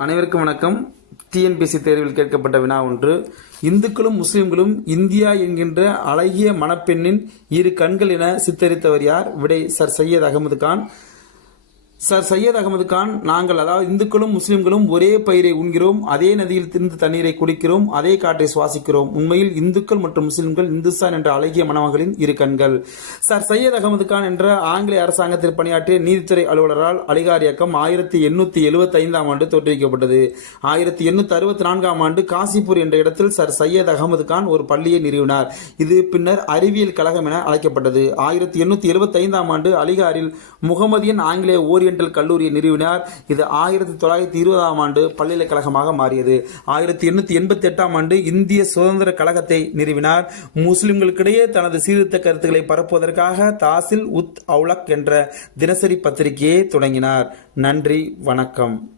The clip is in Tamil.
அனைவருக்கும் வணக்கம். டிஎன்பிஎஸ்சி தேர்வில் கேட்கப்பட்ட வினா ஒன்று. இந்துக்களும் முஸ்லிம்களும் இந்தியா என்கின்ற அழகிய மணப்பெண்ணின் இரு கண்கள் என சித்தரித்தவர் யார்? விடை சர் சையத் அகமது கான். சர் சையத் அகமது கான், நாங்கள் அதாவது இந்துக்களும் முஸ்லிம்களும் ஒரே பயிரை உண்கிறோம், அதே நதியில் திருந்து தண்ணீரை குடிக்கிறோம், அதே காற்றை சுவாசிக்கிறோம். உண்மையில் இந்துக்கள் மற்றும் முஸ்லிம்கள் இந்துஸ்தான் என்ற அழகிய மணமகளின் இரு கண்கள். சர் சையத் அகமது கான் என்ற ஆங்கிலேய அரசாங்கத்தில் பணியாற்றிய நீதித்துறை அலுவலரால் அலிகார் இயக்கம் 1875 ஆண்டு தோற்றுவிக்கப்பட்டது. 1864 ஆண்டு காசிப்பூர் என்ற இடத்தில் சர் சையத் அகமது கான் ஒரு பள்ளியை நிறுவினார். இது பின்னர் அறிவியல் கழகம் என அழைக்கப்பட்டது. 1875 ஆண்டு அலிகாரில் முகமதியன் ஆங்கிலேய ஓரியண்டல் கல்லூரியை நிறுவினார். இது 1920 ஆண்டு பல்கலைக்கழகமாக மாறியது. 1888 ஆண்டு இந்திய சுதந்திர கழகத்தை நிறுவினார். முஸ்லிம்களுக்கிடையே தனது சீர்திருத்த கருத்துக்களை பரப்புவதற்காக தாசில் உத் அவுலக் என்ற தினசரி பத்திரிகையை தொடங்கினார். நன்றி, வணக்கம்.